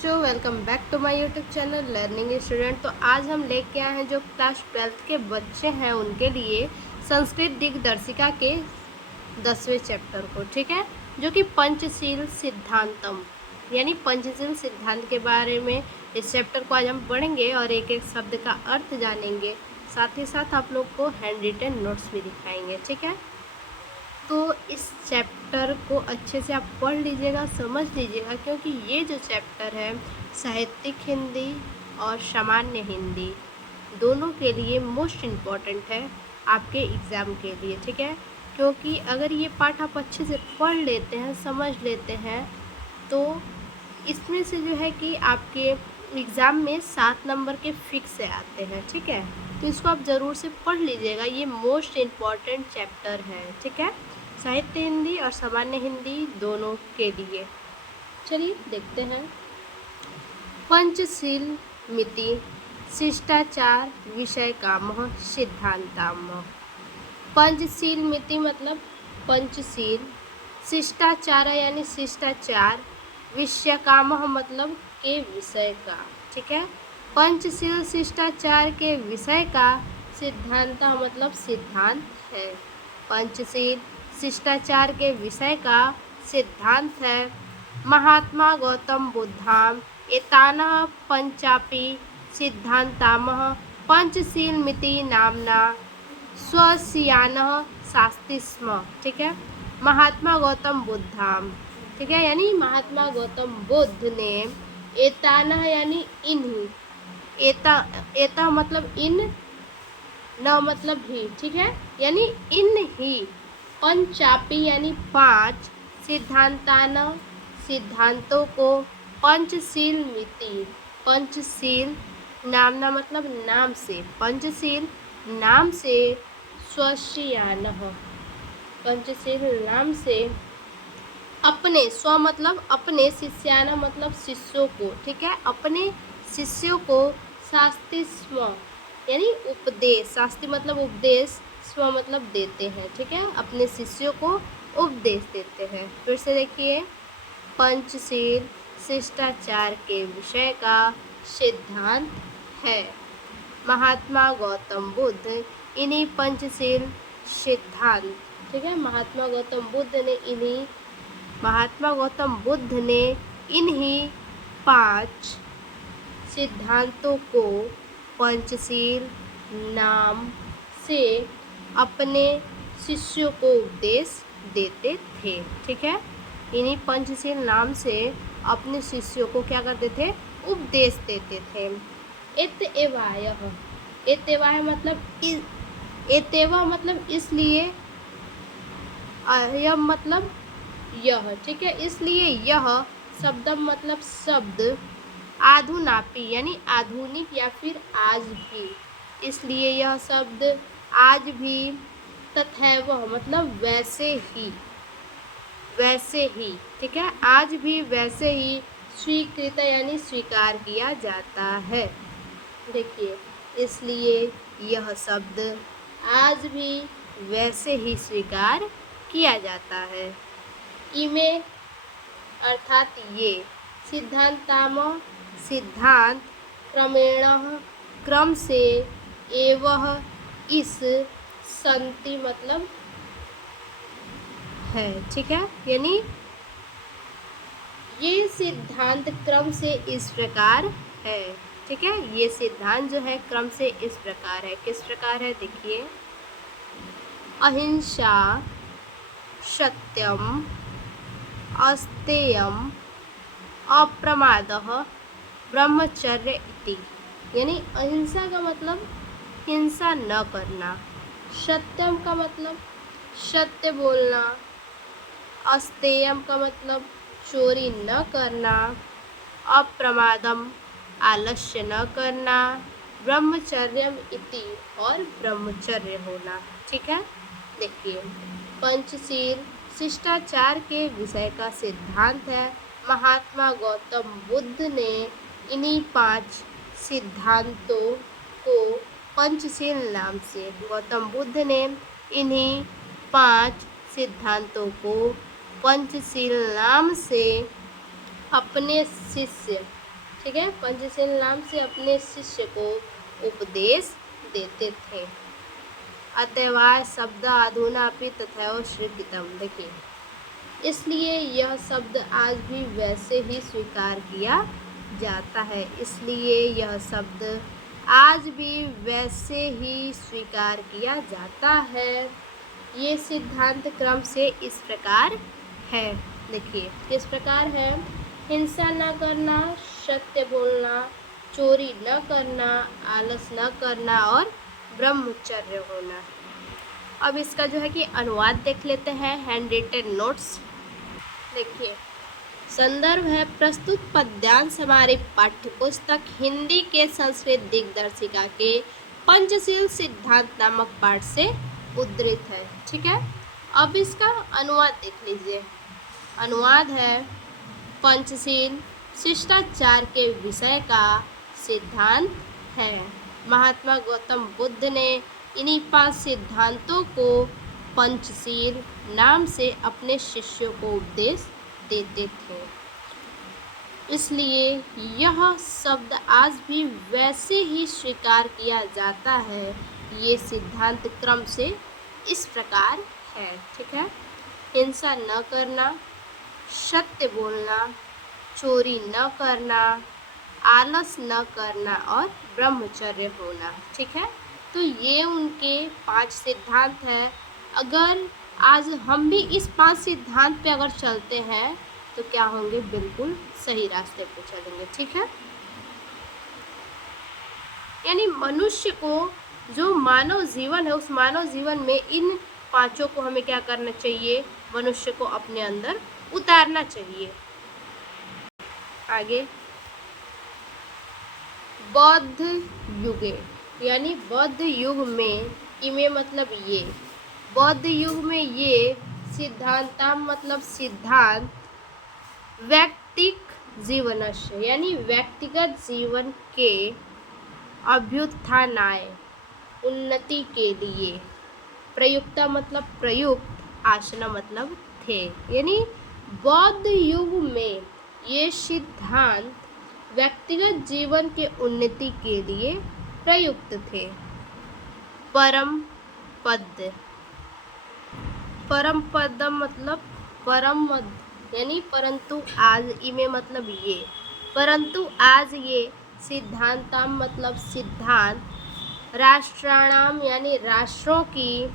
बच्चों, welcome back to my YouTube channel learning student. तो आज हम लेके आए हैं जो क्लास 12th के बच्चे हैं उनके लिए संस्कृत दिग्दर्शिका के 10वें चैप्टर को, ठीक है, जो कि पंचशील सिद्धांतम यानी पंचशील सिद्धांत के बारे में इस चैप्टर को आज हम पढ़ेंगे और एक एक शब्द का अर्थ जानेंगे। साथ ही साथ आप लोग को हैंड रिटन नोट्स भी दिखाएंगे, ठीक है। तो इस चैप्टर को अच्छे से आप पढ़ लीजिएगा, समझ लीजिएगा, क्योंकि ये जो चैप्टर है साहित्यिक हिंदी और सामान्य हिंदी दोनों के लिए मोस्ट इम्पॉर्टेंट है आपके एग्ज़ाम के लिए, ठीक है। क्योंकि अगर ये पाठ आप अच्छे से पढ़ लेते हैं, समझ लेते हैं, तो इसमें से जो है कि आपके एग्ज़ाम में 7 नंबर के फिक्स से आते हैं, ठीक है। तो इसको आप ज़रूर से पढ़ लीजिएगा, ये मोस्ट इम्पॉर्टेंट चैप्टर है, ठीक है, साहित्य हिंदी और सामान्य हिंदी दोनों के लिए। चलिए देखते हैं। पंचशील मिति शिष्टाचार विषय कामः सिद्धांतामः। पंचशील मिति मतलब पंचशील, शिष्टाचार यानी शिष्टाचार, विषय कामः मतलब के विषय का, ठीक है। पंचशील शिष्टाचार के विषय का सिद्धांत मतलब सिद्धांत है। पंचशील शिष्टाचार के विषय का सिद्धांत है। महात्मा गौतम बुद्धाम एतानः पंचापि सिद्धांतामः पंचशीलमिति नामना स्वस्यानः शास्ति स्म, ठीक है। महात्मा गौतम बुद्धाम, ठीक है, यानी महात्मा गौतम बुद्ध ने एतानः यानी इन्हीं, एता मतलब इन, न मतलब ही, ठीक है, यानी इन ही, पंचापी यानी 5, सिद्धांतान सिद्धांतों को, पंचशील मिति पंचशील नामना मतलब नाम से, पंचशील नाम से, स्वस्यान पंचशील नाम से अपने, स्व मतलब अपने, शिष्यान मतलब शिष्यों को, ठीक है, अपने शिष्यों को शास्ति स्म यानी उपदेश, शास्ति मतलब उपदेश, स्व मतलब देते हैं, ठीक है, अपने शिष्यों को उपदेश देते हैं। फिर से देखिए, पंचशील शिष्टाचार के विषय का सिद्धांत है। महात्मा गौतम बुद्ध इन्हीं पंचशील सिद्धांत, ठीक है, महात्मा गौतम बुद्ध ने इन्हीं 5 सिद्धांतों को पंचशील नाम से अपने शिष्यों को उपदेश देते थे, ठीक है। इन्हीं पंचशील नाम से अपने शिष्यों को क्या करते थे? उपदेश देते थे। एतेवायः, एतेवाय मतलब एतेवा मतलब इसलिए, यह मतलब यह, ठीक है, इसलिए यह शब्दम मतलब शब्द, आधुनापी यानी आधुनिक या फिर आज भी, इसलिए यह शब्द आज भी, तथैव मतलब वैसे ही, ठीक है, आज भी वैसे ही, स्वीकृत यानी स्वीकार किया जाता है। देखिए, इसलिए यह शब्द आज भी वैसे ही स्वीकार किया जाता है। इमे अर्थात ये, सिद्धांतामः सिद्धांत, क्रमेण क्रम से, एवं इस, संति मतलब है, ठीक है, यानी ये सिद्धांत क्रम से इस प्रकार है, ठीक है, ये सिद्धांत जो है क्रम से इस प्रकार है। किस प्रकार है? देखिए, अहिंसा, सत्यम, अस्तेयम, अप्रमादः, ब्रह्मचर्य इति, यानी अहिंसा का मतलब हिंसा न करना, सत्यम का मतलब सत्य बोलना, अस्तेयम का मतलब चोरी न करना, अप्रमादम आलस्य न करना, ब्रह्मचर्यम इति और ब्रह्मचर्य होना, ठीक है। देखिए, पंचशील शिष्टाचार के विषय का सिद्धांत है। महात्मा गौतम बुद्ध ने इन्हीं 5 सिद्धांतों को पंचशील नाम से, गौतम बुद्ध ने इन्हीं 5 सिद्धांतों को पंचशील नाम से अपने शिष्य, ठीक है, पंचशील नाम से अपने शिष्य को उपदेश देते थे। अतएवाय शब्द अधुनापि तथैव स्वीकृतम्। देखिए, इसलिए यह शब्द आज भी वैसे ही स्वीकार किया जाता है। इसलिए यह शब्द आज भी वैसे ही स्वीकार किया जाता है। ये सिद्धांत क्रम से इस प्रकार है। देखिए किस प्रकार है। हिंसा न करना, सत्य बोलना, चोरी न करना, आलस न करना और ब्रह्मचर्य होना। अब इसका जो है कि अनुवाद देख लेते हैं, हैंड रिटन नोट्स। देखिए, संदर्भ है प्रस्तुत पद्यांश हमारी पाठ्य पुस्तक हिंदी के संस्कृत दिग्दर्शिका के पंचशील सिद्धांत नामक पाठ से उद्धृत है। ठीक है, अब इसका अनुवाद देख लीजिए। अनुवाद है, पंचशील शिष्टाचार के विषय का सिद्धांत है। महात्मा गौतम बुद्ध ने इन्हीं 5 सिद्धांतों को पंचशील नाम से अपने शिष्यों को उपदेश देते थे। इसलिए यह शब्द आज भी वैसे ही स्वीकार किया जाता है। ये सिद्धांत क्रम से इस प्रकार है। ठीक है, हिंसा न करना, सत्य बोलना, चोरी न करना, आलस न करना और ब्रह्मचर्य होना। ठीक है, तो ये उनके 5 सिद्धांत हैं। अगर आज हम भी इस 5 सिद्धांत पे अगर चलते हैं तो क्या होंगे, बिल्कुल सही रास्ते पे चलेंगे। ठीक है, यानी मनुष्य को जो मानव जीवन है, उस मानव जीवन में इन 5 को हमें क्या करना चाहिए, मनुष्य को अपने अंदर उतारना चाहिए। आगे, बौद्ध युगे, यानी बौद्ध युग में, इमे मतलब ये, बौद्ध युग में ये सिद्धांता मतलब सिद्धांत व्यक्तिक जीवनस्य, यानी व्यक्तिगत जीवन के अभ्युत्थानाय, उन्नति के लिए, प्रयुक्ता मतलब प्रयुक्त, आसना मतलब थे। यानी बौद्ध युग में ये सिद्धांत व्यक्तिगत जीवन के उन्नति के लिए प्रयुक्त थे। परम पद, परम पदम मतलब परम मद, यानी परंतु आज, इमे मतलब ये, परंतु आज ये सिद्धांताम मतलब सिद्धांत, राष्ट्राणाम यानी राष्ट्रों की,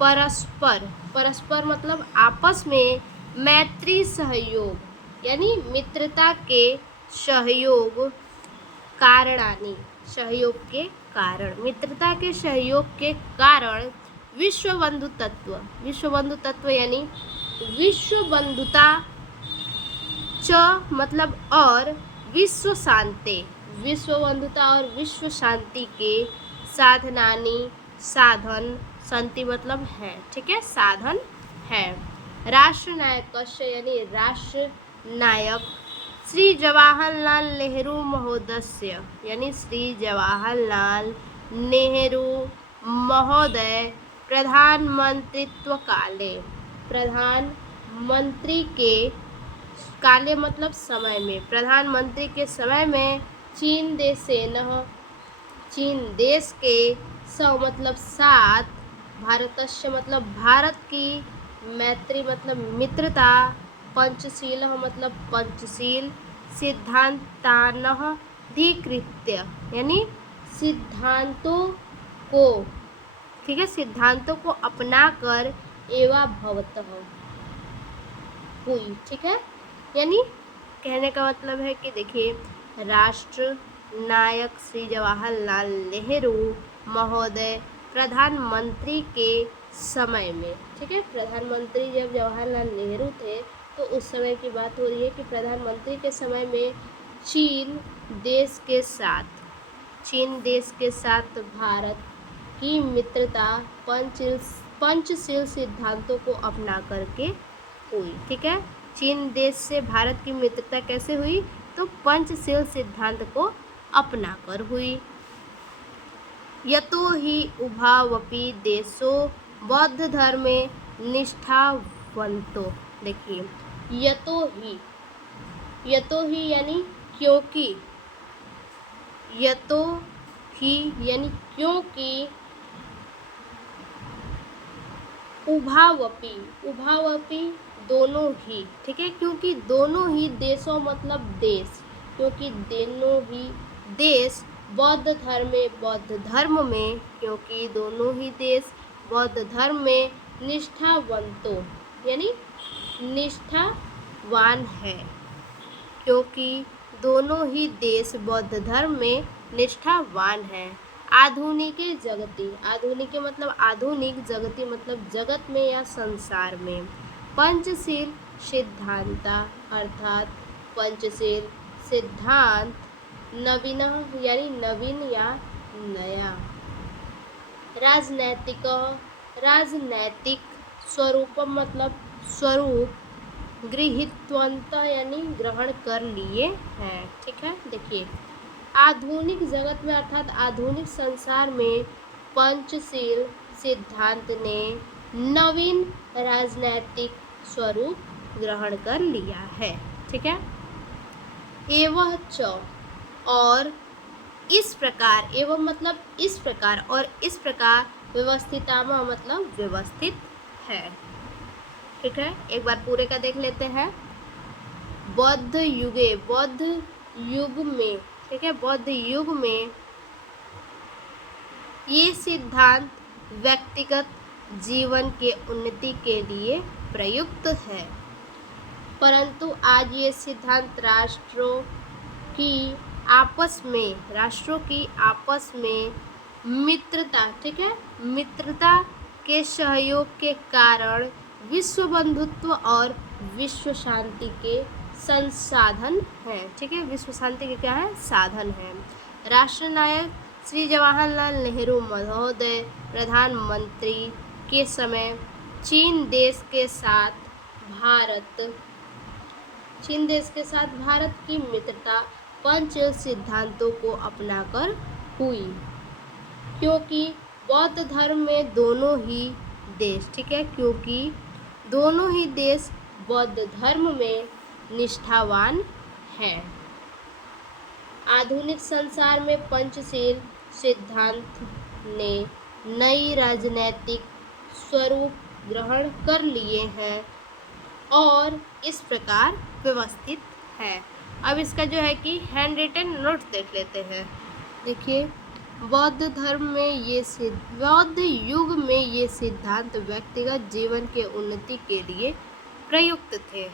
परस्पर, परस्पर मतलब आपस में, मैत्री सहयोग यानी मित्रता के सहयोग, कारणानि सहयोग के कारण, मित्रता के सहयोग के कारण, विश्व बंधु तत्व, विश्व बंधु तत्व यानी विश्व बंधुता, च मतलब और, विश्व शांति, विश्व बंधुता और विश्व शांति के, साधनानि साधन, शांति मतलब है। ठीक है, साधन है। राष्ट्र नायक यानी राष्ट्र नायक, श्री जवाहरलाल नेहरू महोदय, यानी श्री जवाहरलाल नेहरू महोदय प्रधानमंत्रित्व काले, प्रधानमंत्री के काले मतलब समय में, प्रधानमंत्री के समय में, चीन देशेन, चीन देश के, सौ मतलब 7, भारतस्य मतलब भारत की, मैत्री मतलब मित्रता, पंचशील मतलब पंचशील, सिद्धांतानः धिकृत्य यानी सिद्धांतों को, ठीक है, सिद्धांतों को अपना कर, एवा भवतः हुई। ठीक है, यानी कहने का मतलब है कि देखिए, राष्ट्र नायक श्री जवाहरलाल नेहरू महोदय प्रधानमंत्री के समय में, ठीक है, प्रधानमंत्री जब जवाहरलाल नेहरू थे तो उस समय की बात हो रही है कि प्रधानमंत्री के समय में चीन देश के साथ, चीन देश के साथ भारत की मित्रता पंचशील सिद्धांतों को अपना करके हुई। ठीक है, चीन देश से भारत की मित्रता कैसे हुई, तो पंचशील सिद्धांत को अपना कर हुई। यतो ही उभावपि देशो बौद्ध धर्मे निष्ठावंतो, देखिए यतो ही यानी क्योंकि, यतो ही यानी क्योंकि, उभावपि, उभावपि दोनों ही, ठीक है, क्योंकि दोनों ही देशों मतलब देश, क्योंकि दोनों ही देश बौद्ध धर्म में, बौद्ध धर्म में, क्योंकि दोनों ही देश बौद्ध धर्म में निष्ठावंतों यानी निष्ठावान है, क्योंकि दोनों ही देश बौद्ध धर्म में निष्ठावान है। आधुनिक जगति, आधुनिक मतलब आधुनिक, जगति मतलब जगत में या संसार में। पंचशील सिद्धांता अर्थात पंचशील सिद्धांत नवीन यानी नवीन या नया। राजनैतिक, राजनैतिक स्वरूप मतलब स्वरूप, गृहीतवंत यानी ग्रहण कर लिए हैं, ठीक है। देखिए आधुनिक जगत में अर्थात आधुनिक संसार में पंचशील सिद्धांत ने नवीन राजनैतिक स्वरूप ग्रहण कर लिया है, ठीक है। एवं च और इस प्रकार, एवं मतलब इस प्रकार, और इस प्रकार व्यवस्थितामा मतलब व्यवस्थित है, ठीक है। एक बार पूरे का देख लेते हैं। बौद्ध युगे, बौद्ध युग में, ठीक है, बौद्ध युग में ये सिद्धांत व्यक्तिगत जीवन के उन्नति के लिए प्रयुक्त है, परंतु आज ये सिद्धांत राष्ट्रों की आपस में, राष्ट्रों की आपस में मित्रता, ठीक है, मित्रता के सहयोग के कारण विश्व बंधुत्व और विश्व शांति के संसाधन है, ठीक है, विश्व शांति के क्या है, साधन है। राष्ट्रनायक श्री जवाहरलाल नेहरू महोदय प्रधानमंत्री के समय चीन देश के साथ भारत की मित्रता पंच सिद्धांतों को अपनाकर हुई, क्योंकि बौद्ध धर्म में दोनों ही देश, ठीक है, क्योंकि दोनों ही देश बौद्ध धर्म में निष्ठावान हैं। आधुनिक संसार में पंचशील सिद्धांत ने नई राजनैतिक स्वरूप ग्रहण कर लिए हैं और इस प्रकार व्यवस्थित है। अब इसका जो है कि हैंड रिटन नोट देख लेते हैं। देखिए बौद्ध धर्म में बौद्ध युग में ये सिद्धांत व्यक्तिगत जीवन के उन्नति के लिए प्रयुक्त थे,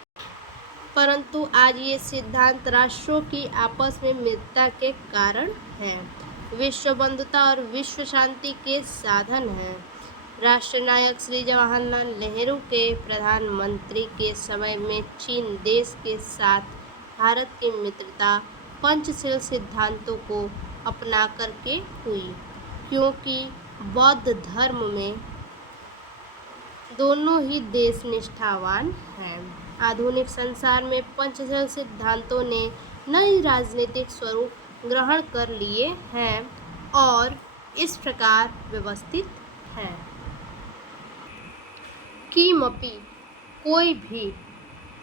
परंतु आज ये सिद्धांत राष्ट्रों की आपस में मित्रता के कारण हैं, विश्व बंधुता और विश्व शांति के साधन हैं। राष्ट्रनायक श्री जवाहरलाल नेहरू के प्रधानमंत्री के समय में चीन देश के साथ भारत की मित्रता पंचशील सिद्धांतों को अपना करके हुई, क्योंकि बौद्ध धर्म में दोनों ही देश निष्ठावान हैं। आधुनिक संसार में पंचशील सिद्धांतों ने नई राजनीतिक स्वरूप ग्रहण कर लिए हैं और इस प्रकार व्यवस्थित हैं। किमपि कोई भी,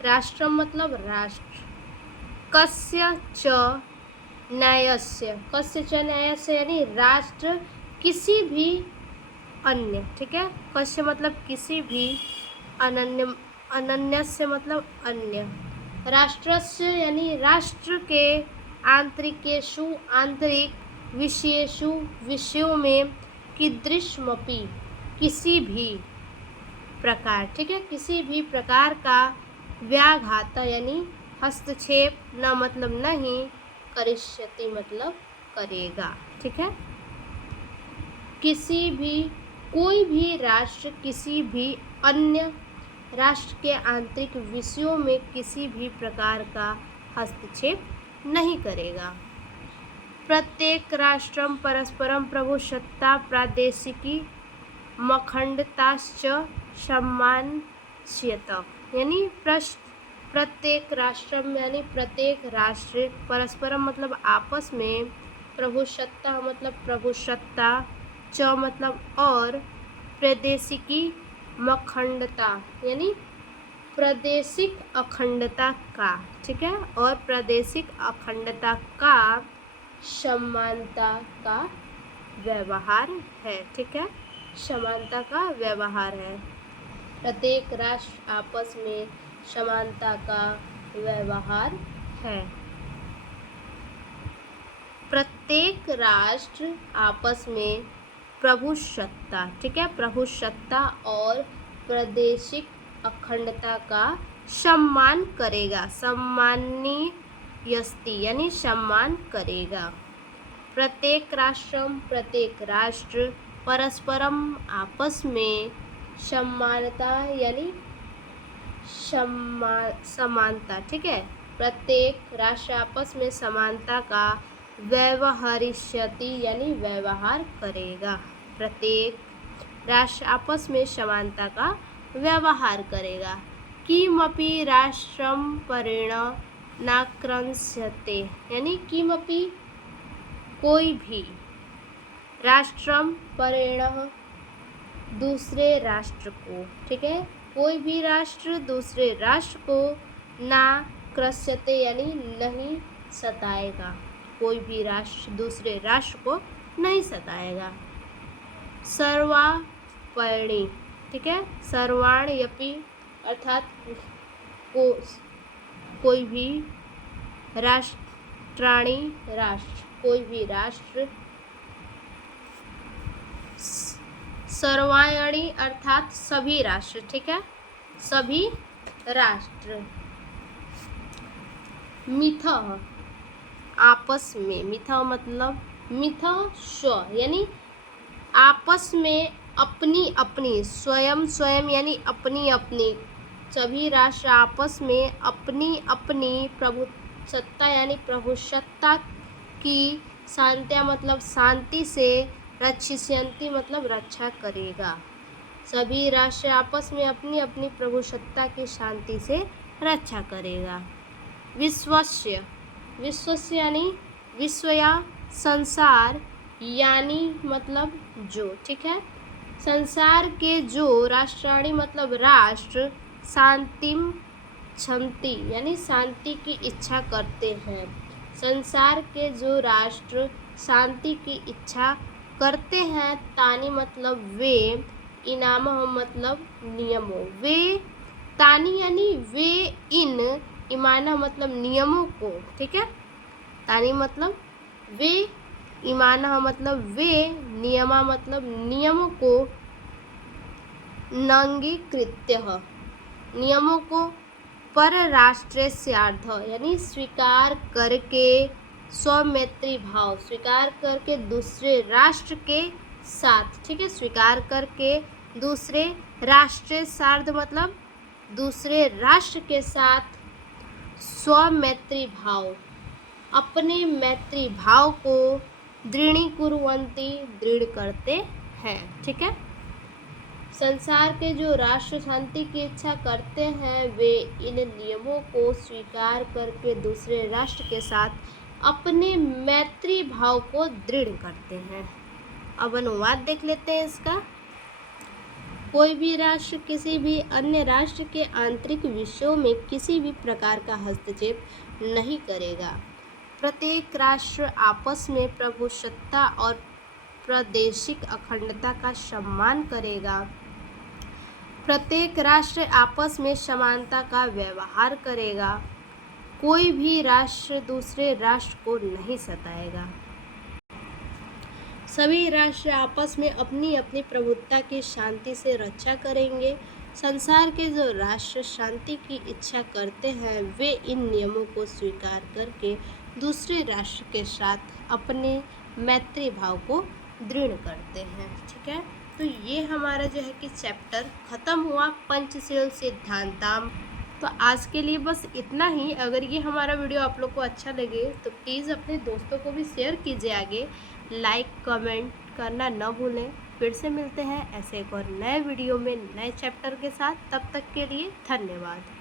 राष्ट्र मतलब राष्ट्र, कस्य च न्यायस्य, कस्य च न्यायस्य यानी राष्ट्र किसी भी अन्य, ठीक है, कस्य मतलब किसी भी, अनन्यस्य मतलब अन्य, राष्ट्रस्य यानी राष्ट्र के आंतरिकेषु आंतरिक विषयेषु विषयों में, कीदृशमपि किसी भी प्रकार, ठीक है, किसी भी प्रकार का व्याघात यानी हस्तक्षेप, न मतलब नहीं, करिष्यति मतलब करेगा, ठीक है। किसी भी, कोई भी राष्ट्र किसी भी अन्य राष्ट्र के आंतरिक विषयों में किसी भी प्रकार का हस्तक्षेप नहीं करेगा। प्रत्येक राष्ट्रम परस्परम प्रभुसत्ता प्रादेशिकी मखंडताश्च सम्मानयेत, यानी प्रत्येक राष्ट्र यानी प्रत्येक राष्ट्र, परस्परम मतलब आपस में, प्रभुसत्ता मतलब प्रभुसत्ता, च मतलब और, प्रादेशिकी मखंडता यानी प्रादेशिक अखंडता का, ठीक है, और प्रादेशिक अखंडता का समानता का व्यवहार है, ठीक है, समानता का व्यवहार है। प्रत्येक राष्ट्र आपस में समानता का व्यवहार है। प्रत्येक राष्ट्र आपस में प्रभुसत्ता, ठीक है, प्रभुसत्ता और प्रादेशिक अखंडता का सम्मान करेगा, सम्माननीयस्ति यानी सम्मान करेगा। प्रत्येक राष्ट्र परस्परम आपस में समानता यानी समानता, ठीक है, प्रत्येक राष्ट्र आपस में समानता का व्यवहरिष्यति यानी व्यवहार करेगा। प्रत्येक राष्ट्र आपस में समानता का व्यवहार करेगा। किमपि राष्ट्रम परेण नाक्रंस्यते यानी किमपि कोई भी, राष्ट्रम परेण दूसरे राष्ट्र को, ठीक है, कोई भी राष्ट्र दूसरे राष्ट्र को ना क्रस्यते यानी नहीं सताएगा, कोई भी राष्ट्र दूसरे राष्ट्र को नहीं सताएगा। सर्वापर्णी, ठीक है, सर्वाण्यपि अर्थात कोई भी राष्ट्राणी राष्ट्र, कोई भी राष्ट्र। सर्वायणी अर्थात सभी राष्ट्र, ठीक है, सभी राष्ट्र। मिथ आपस में, मिथ मतलब मिथ स्व यानी आपस में अपनी अपनी, स्वयं स्वयं यानी अपनी अपनी, सभी राष्ट्र आपस में अपनी अपनी प्रभुसत्ता यानी प्रभुसत्ता की शांति मतलब शांति से रक्षिष्यन्ति मतलब रक्षा करेगा। सभी राष्ट्र आपस में अपनी अपनी प्रभुसत्ता की शांति से रक्षा करेगा। विश्वस्य, विश्वस्य यानी विश्व या संसार, यानी मतलब जो, ठीक है, संसार के जो राष्ट्राणी मतलब राष्ट्र शांतिम क्षमति यानी शांति की इच्छा करते हैं, संसार के जो राष्ट्र शांति की इच्छा करते हैं, तानी मतलब वे, इनामः मतलब नियमों, वे तानी यानी वे इन, इमाना मतलब नियमों को, ठीक है, तानी मतलब वे, इमाना मतलब वे, नियमा मतलब नियमों को, नांगीकृत्य नियमों को, परराष्ट्रस्यार्थ यानी स्वीकार करके, स्वमैत्री भाव स्वीकार करके दूसरे राष्ट्र के साथ, ठीक है, स्वीकार करके दूसरे राष्ट्र सार्थ मतलब दूसरे राष्ट्र के साथ स्वमैत्री भाव अपने मैत्री भाव को दृढ़ीकुर्वन्ति दृढ़ करते हैं, ठीक है, संसार के जो राष्ट्र शांति की इच्छा करते हैं वे इन नियमों को स्वीकार करके दूसरे राष्ट्र के साथ अपने मैत्री भाव को दृढ़ करते हैं। अब अनुवाद देख लेते हैं इसका। कोई भी राष्ट्र किसी भी अन्य राष्ट्र के आंतरिक विषयों में किसी भी प्रकार का हस्तक्षेप नहीं करेगा। प्रत्येक राष्ट्र आपस में प्रभुसत्ता और प्रादेशिक अखंडता का सम्मान करेगा। प्रत्येक राष्ट्र आपस में समानता का व्यवहार करेगा। कोई भी राष्ट्र दूसरे राष्ट्र को नहीं सताएगा। सभी राष्ट्र आपस में अपनी अपनी प्रभुत्ता की शांति से रक्षा करेंगे। संसार के जो राष्ट्र शांति की इच्छा करते हैं वे इन नियमों को स्वीकार करके दूसरे राष्ट्र के साथ अपने मैत्री भाव को दृढ़ करते हैं, ठीक है। तो ये हमारा जो है कि चैप्टर ख़त्म हुआ पंचशील सिद्धांतम। तो आज के लिए बस इतना ही। अगर ये हमारा वीडियो आप लोग को अच्छा लगे तो प्लीज़ अपने दोस्तों को भी शेयर कीजिए आगे, लाइक कमेंट करना न भूलें। फिर से मिलते हैं ऐसे एक और नए वीडियो में नए चैप्टर के साथ। तब तक के लिए धन्यवाद।